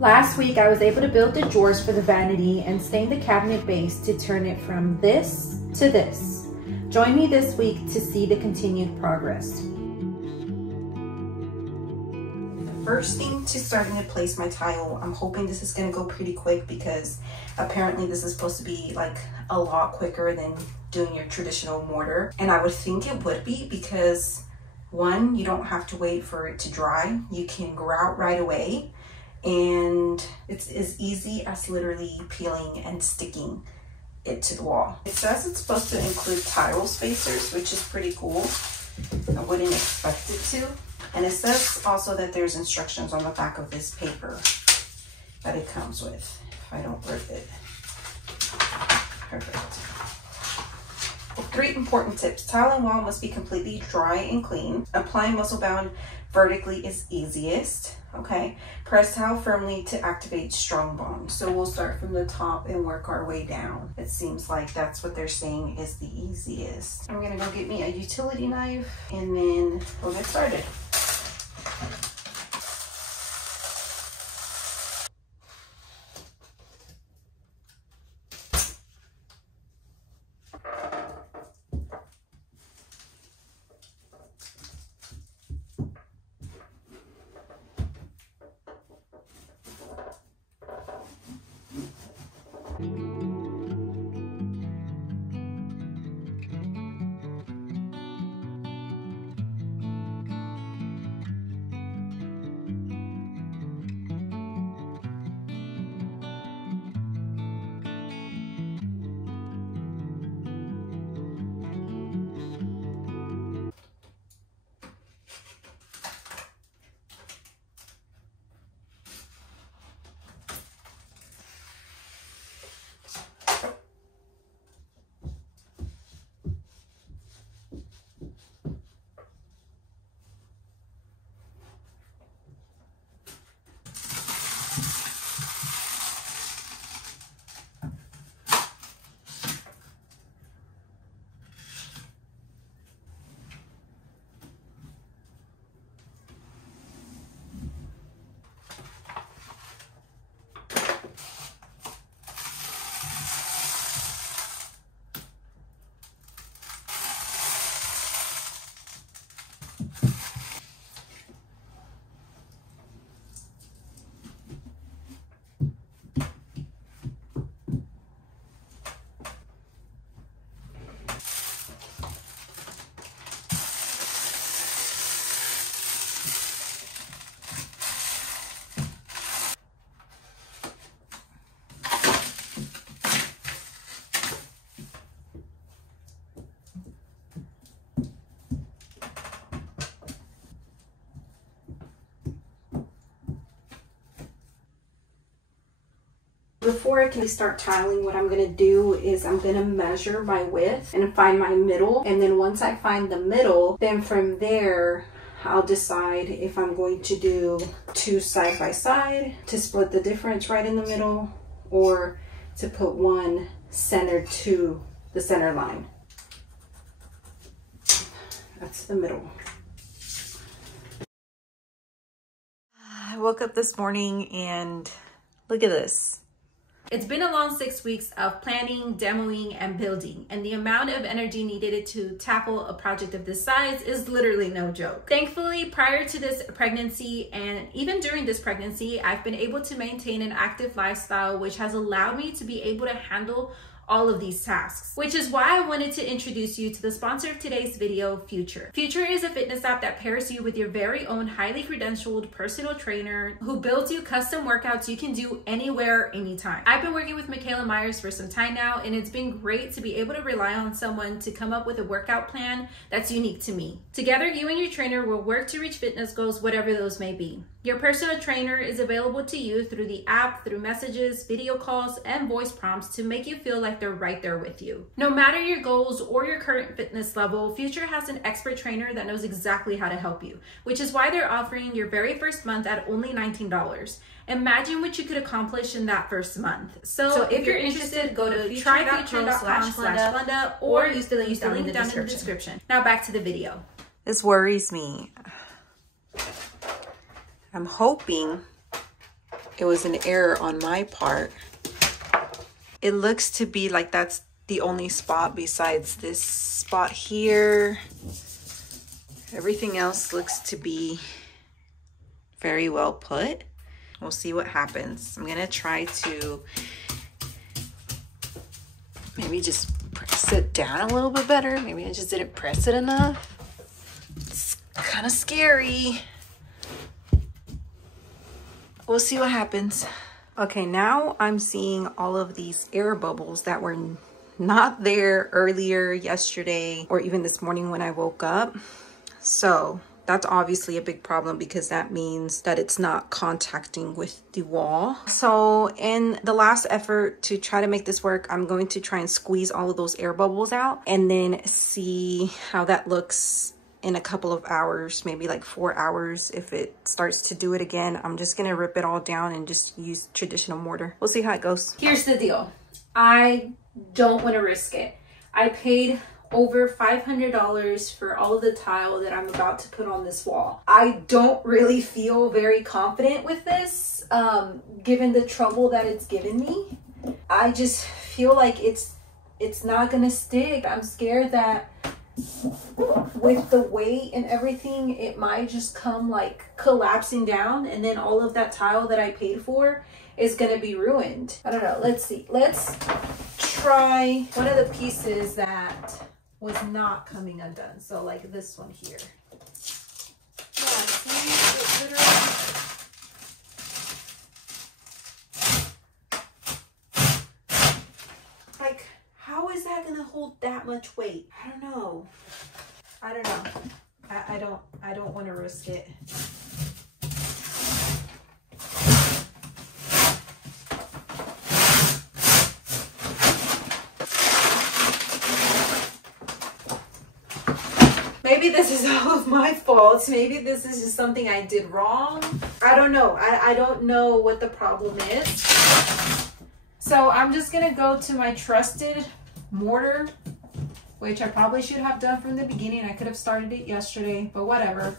Last week, I was able to build the drawers for the vanity and stain the cabinet base to turn it from this to this. Join me this week to see the continued progress. The first thing to starting to place my tile, I'm hoping this is gonna go pretty quick because apparently this is supposed to be like a lot quicker than doing your traditional mortar. And I would think it would be because one, you don't have to wait for it to dry. You can grout right away. And it's as easy as literally peeling and sticking it to the wall. It says it's supposed to include tile spacers, which is pretty cool. I wouldn't expect it to. And it says also that there's instructions on the back of this paper that it comes with. If I don't rip it. Perfect. 3 important tips. Tile and wall must be completely dry and clean. Applying Musselbound vertically is easiest. Okay, press tile firmly to activate strong bond. So we'll start from the top and work our way down. It seems like that's what they're saying is the easiest. I'm gonna go get me a utility knife and then we'll get started. Before I can start tiling, what I'm going to do is I'm going to measure my width and find my middle. And then once I find the middle, then from there, I'll decide if I'm going to do 2 side by side to split the difference right in the middle, or to put one centered to the center line. That's the middle. I woke up this morning and look at this. It's been a long 6 weeks of planning, demoing, and building, and the amount of energy needed to tackle a project of this size is literally no joke. Thankfully, prior to this pregnancy and even during this pregnancy, I've been able to maintain an active lifestyle, which has allowed me to be able to handle all of these tasks, which is why I wanted to introduce you to the sponsor of today's video, Future. Future is a fitness app that pairs you with your very own highly credentialed personal trainer who builds you custom workouts you can do anywhere, anytime. I've been working with Michaela Myers for some time now, and it's been great to be able to rely on someone to come up with a workout plan that's unique to me. Together, you and your trainer will work to reach fitness goals, whatever those may be. Your personal trainer is available to you through the app, through messages, video calls, and voice prompts to make you feel like they're right there with you. No matter your goals or your current fitness level, Future has an expert trainer that knows exactly how to help you, which is why they're offering your very first month at only $19. Imagine what you could accomplish in that first month. So if you're interested, go to tryfuture.com/Glenda or use the link down in the description. Now back to the video. This worries me. I'm hoping it was an error on my part. It looks to be like that's the only spot besides this spot here. Everything else looks to be very well put. We'll see what happens. I'm gonna try to maybe just press it down a little bit better. Maybe I just didn't press it enough. It's kind of scary. We'll see what happens. Okay, now I'm seeing all of these air bubbles that were not there earlier yesterday or even this morning when I woke up. So that's obviously a big problem because that means that it's not contacting with the wall. So in the last effort to try to make this work, I'm going to try and squeeze all of those air bubbles out and then see how that looks in a couple of hours, maybe like 4 hours. If it starts to do it again, I'm just gonna rip it all down and just use traditional mortar. We'll see how it goes. Here's the deal. I don't want to risk it. I paid over $500 for all of the tile that I'm about to put on this wall. I don't really feel very confident with this, given the trouble that it's given me. I just feel like it's not gonna stick. I'm scared that with the weight and everything, it might just come like collapsing down, and then all of that tile that I paid for is gonna be ruined. I don't know. Let's see. Let's try one of the pieces that was not coming undone. So like this one here. Yeah, see, it literally... Like, how is that gonna hold that much weight? I don't know. I don't know. I don't want to risk it. Maybe this is all of my fault. Maybe this is just something I did wrong. I don't know. I don't know what the problem is. So I'm just gonna go to my trusted mortar, which I probably should have done from the beginning. I could have started it yesterday, but whatever.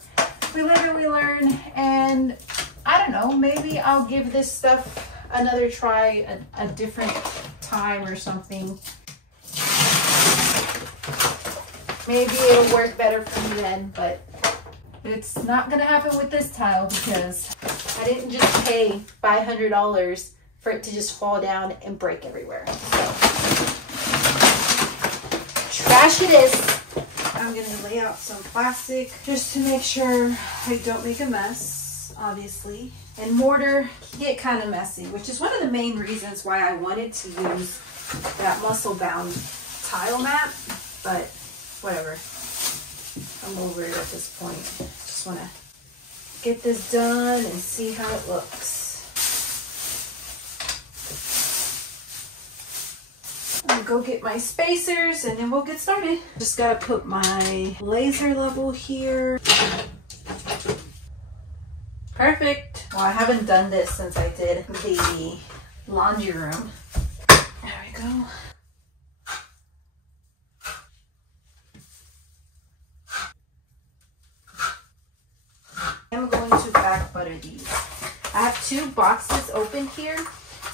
We live and we learn. And I don't know, maybe I'll give this stuff another try a different time or something. Maybe it'll work better for me then, but it's not gonna happen with this tile because I didn't just pay $500 for it to just fall down and break everywhere. So, trash it is. I'm gonna lay out some plastic just to make sure I don't make a mess, obviously. And mortar can get kind of messy, which is one of the main reasons why I wanted to use that Musselbound tile mat, but whatever. I'm over it at this point. Just want to get this done and see how it looks. I'm gonna go get my spacers and then we'll get started. Just gotta put my laser level here. Perfect. Well, I haven't done this since I did the laundry room. There we go. I'm going to back butter these. I have 2 boxes open here.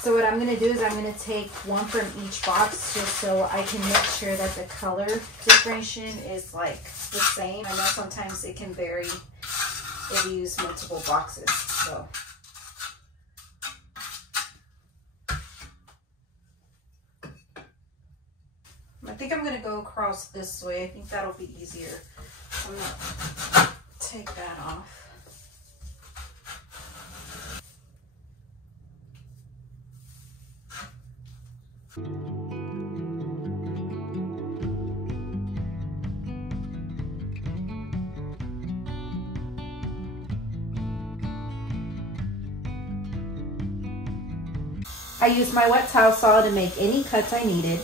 So what I'm going to do is I'm going to take one from each box just so I can make sure that the color differentiation is like the same. I know sometimes it can vary if you use multiple boxes. So I think I'm going to go across this way. I think that'll be easier. I'm going to take that off. I used my wet tile saw to make any cuts I needed.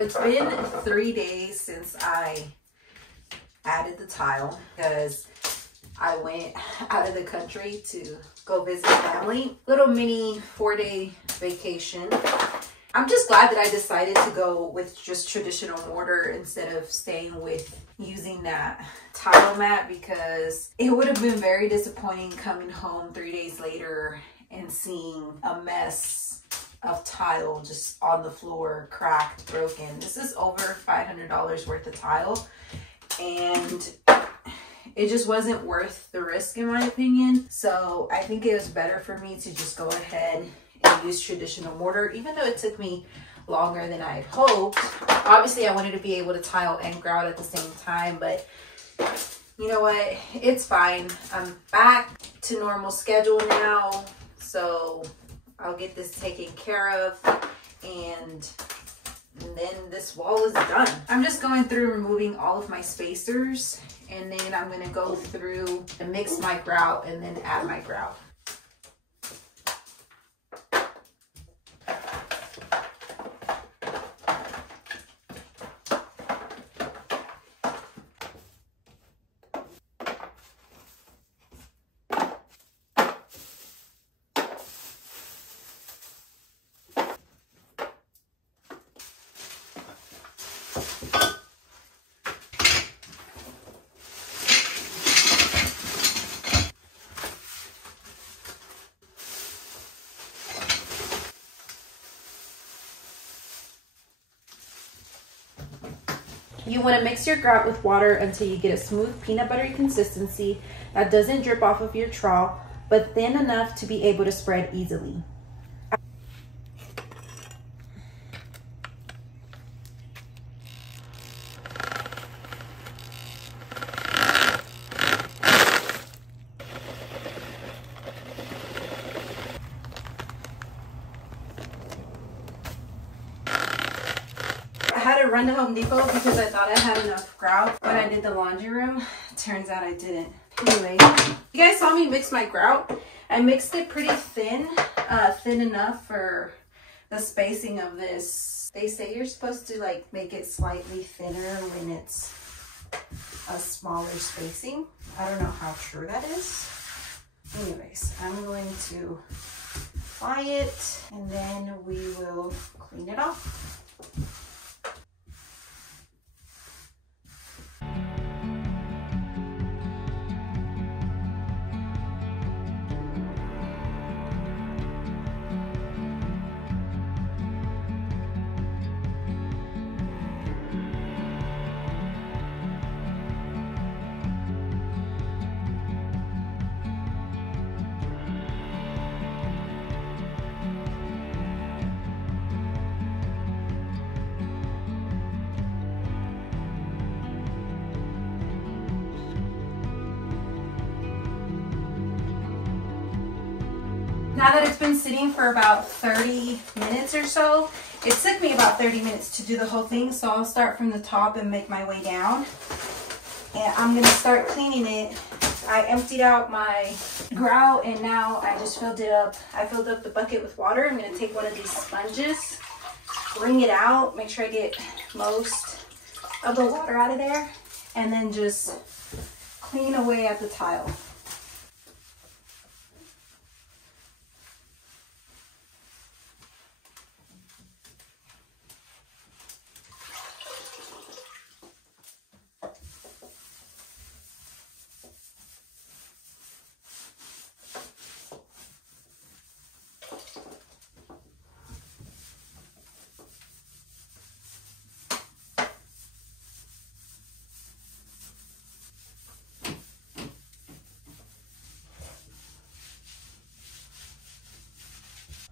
It's been 3 days since I added the tile because I went out of the country to go visit family. Little mini 4-day vacation. I'm just glad that I decided to go with just traditional mortar instead of staying with using that tile mat, because it would have been very disappointing coming home 3 days later and seeing a mess of tile just on the floor, cracked, broken. This is over $500 worth of tile, and it just wasn't worth the risk in my opinion. So I think it was better for me to just go ahead and use traditional mortar, even though it took me longer than I had hoped. Obviously I wanted to be able to tile and grout at the same time, but you know what, it's fine. I'm back to normal schedule now, so I'll get this taken care of, and then this wall is done. I'm just going through removing all of my spacers, and then I'm gonna go through and mix my grout and then add my grout. You want to mix your grout with water until you get a smooth peanut buttery consistency that doesn't drip off of your trowel, but thin enough to be able to spread easily. I had to run to Home Depot because I thought I had enough grout when I did the laundry room. Turns out I didn't. Anyway, you guys saw me mix my grout. I mixed it pretty thin, thin enough for the spacing of this. They say you're supposed to like make it slightly thinner when it's a smaller spacing. I don't know how true that is. Anyways, I'm going to apply it and then we will clean it off. Now that it's been sitting for about 30 minutes or so, it took me about 30 minutes to do the whole thing, so I'll start from the top and make my way down. And I'm gonna start cleaning it. I emptied out my grout and now I just filled it up. I filled up the bucket with water. I'm gonna take one of these sponges, wring it out, make sure I get most of the water out of there, and then just clean away at the tile.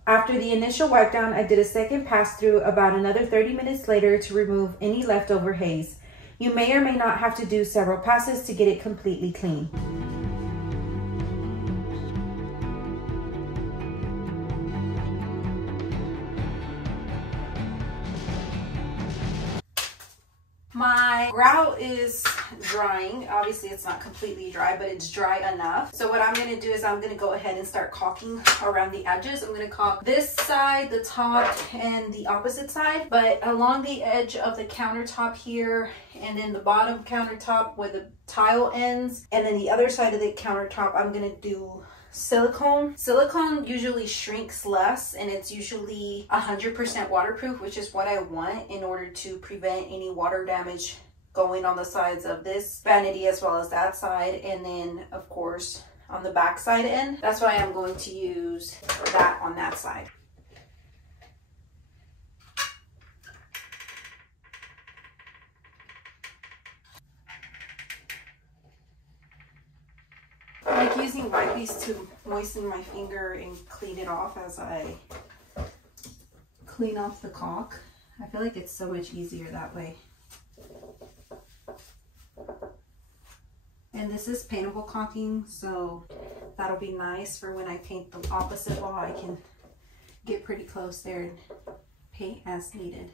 After the initial wipe down, I did a second pass through about another 30 minutes later to remove any leftover haze. You may or may not have to do several passes to get it completely clean. My Grout is drying. Obviously it's not completely dry, but it's dry enough. So what I'm gonna do is I'm gonna go ahead and start caulking around the edges. I'm gonna caulk this side, the top, and the opposite side, but along the edge of the countertop here, and then the bottom countertop where the tile ends, and then the other side of the countertop, I'm gonna do silicone. Silicone usually shrinks less, and it's usually 100% waterproof, which is what I want in order to prevent any water damage going on the sides of this vanity as well as that side, and then of course on the back side end. That's why I'm going to use that on that side. I like using wipes to moisten my finger and clean it off as I clean off the caulk. I feel like it's so much easier that way. And this is paintable caulking, so that'll be nice for when I paint the opposite wall. I can get pretty close there and paint as needed.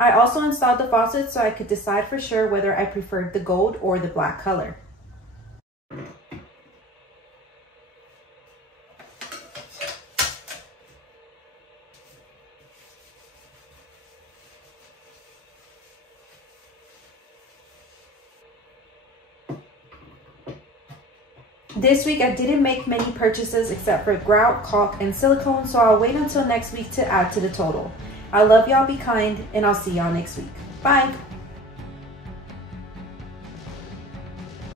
I also installed the faucet so I could decide for sure whether I preferred the gold or the black color. This week I didn't make many purchases except for grout, caulk, and silicone, so I'll wait until next week to add to the total. I love y'all, be kind, and I'll see y'all next week. Bye!